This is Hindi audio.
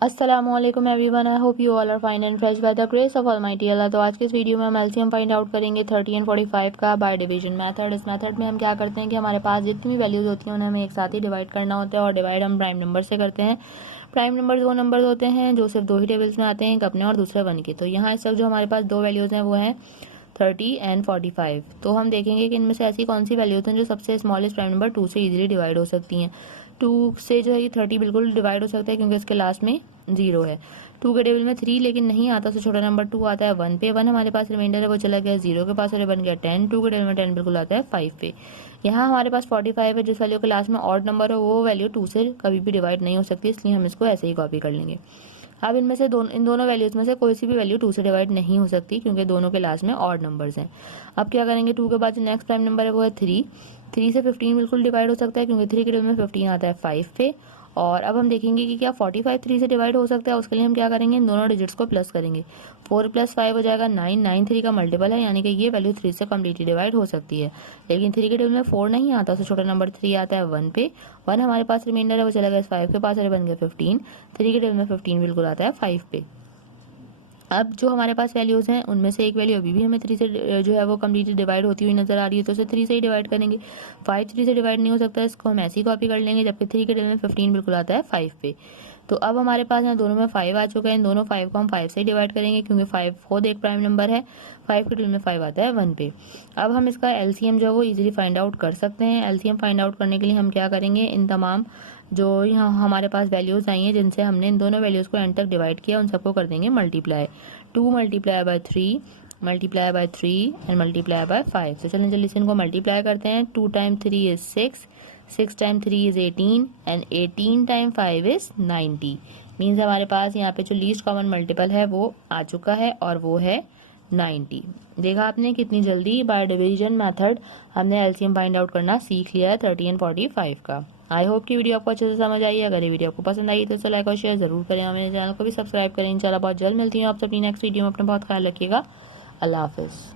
अस्सलामुअलैकुम everyone, I hope you all are fine and fresh by the grace of almighty Allah. तो आज के इस वीडियो में हम एलसीएम फाइंड आउट करेंगे 30 एंड 45 का बाय डिवीजन मेथड। इस मेथड में हम क्या करते हैं कि हमारे पास जितनी भी वैल्यूज होती हैं उन्हें हमें एक साथ ही डिवाइड करना होता है और डिवाइड हम प्राइम नंबर से करते हैं। प्राइम नंबर वो नंबर होते हैं जो सिर्फ दो ही टेबल्स में आते हैं, एक अपने और दूसरे 1 के। तो यहाँ इस वक्त जो हमारे पास दो वैल्यूज हैं वो हैं 30 एंड 45। तो हम देखेंगे कि इनमें से ऐसी कौन सी वैल्यूज हैं जो सबसे स्मॉलेस्ट प्राइम नंबर 2 से इजीली डिवाइड हो सकती हैं। 2 से जो है 30 बिल्कुल डिवाइड हो सकता है क्योंकि इसके लास्ट में 0 है। 2 के टेबल में 3 लेकिन नहीं आता, तो छोटा नंबर 2 आता है 1 पे। 1 हमारे पास रिमाइंडर है, वो चला गया 0 के पास और ये बन गया 10। 2 के टेबल में 10 बिल्कुल आता है 5 पे। यहाँ हमारे पास 45 है, जिस वैल्यू के लास्ट में ऑड नंबर हो वो वैल्यू 2 से कभी भी डिवाइड नहीं हो सकती, इसलिए हम इसको ऐसे ही कॉपी कर लेंगे। अब इनमें से इन दोनों वैल्यूज में से कोई सी भी वैल्यू 2 से डिवाइड नहीं हो सकती क्योंकि दोनों के लास्ट में ऑड नंबर्स हैं। अब क्या करेंगे, 2 के बाद जो नेक्स्ट प्राइम नंबर है वो है 3। 3 से 15 बिल्कुल डिवाइड हो सकता है क्योंकि 3 के टेबल में 15 आता है 5 पे। और अब हम देखेंगे कि क्या 45 3 से डिवाइड हो सकता है। उसके लिए हम क्या करेंगे, इन दोनों डिजिट्स को प्लस करेंगे। 4 + 5 हो जाएगा 9। 9 3 का मल्टीपल है, यानी कि ये वैल्यू 3 से कम्प्लीटली डिवाइड हो सकती है। लेकिन 3 के टेबल में 4 नहीं आता, तो छोटा नंबर 3 आता है 1 पे। 1 हमारे पास रिमाइंडर है, वो चला गया 5 के पास और बन गया 15। 3 के टेबल में 15 बिल्कुल आता है 5 पे। अब जो हमारे पास वैल्यूज हैं उनमें से एक वैल्यू अभी भी हमें 3 से जो है वो कम्प्लीटली डिवाइड होती हुई नजर आ रही है, तो उसे 3 से ही डिवाइड करेंगे। 5 3 से डिवाइड नहीं हो सकता, इसको हम ऐसी कॉपी कर लेंगे, जबकि 3 के टेबल में 15 बिल्कुल आता है 5 पे। तो अब हमारे पास यहाँ दोनों में 5 आ चुका है। इन दोनों 5 को हम 5 से ही डिवाइड करेंगे क्योंकि 5 खुद एक प्राइम नंबर है। 5 के टेबल में 5 आता है 1 पे। अब हम इसका एलसीएम जो है वो इजीली फाइंड आउट कर सकते हैं। एलसीएम फाइंड आउट करने के लिए हम क्या करेंगे, इन तमाम जो यहाँ हमारे पास वैल्यूज आई हैं जिनसे हमने इन दोनों वैल्यूज को एंड तक डिवाइड किया, उन सबको कर देंगे multiply. 2 multiply by 3 multiply by 3 and multiply by 5। तो चलें जल्दी से इनको मल्टीप्लाई करते हैं। 2 time 3 is 6, 6 time 3 is 18 and 18 time 5 is 90। Means हमारे पास यहाँ पे जो लीस्ट कॉमन मल्टीपल है वो आ चुका है और वो है 90। देखा आपने कितनी जल्दी बाय डिवीजन मेथड हमने एलसीएम फाइंड आउट करना सीख लिया है 30 एंड 45 का। आई होप कि वीडियो आपको अच्छे से समझ आई है। अगर ये वीडियो आपको पसंद आई तो इसे लाइक और शेयर जरूर करें, हमारे चैनल को भी सब्सक्राइब करें। इंशाल्लाह बहुत जल्द मिलती हूँ आप अपनी नेक्स्ट वीडियो में। अपना बहुत ख्याल रखिएगा। अल्लाह हाफिज़।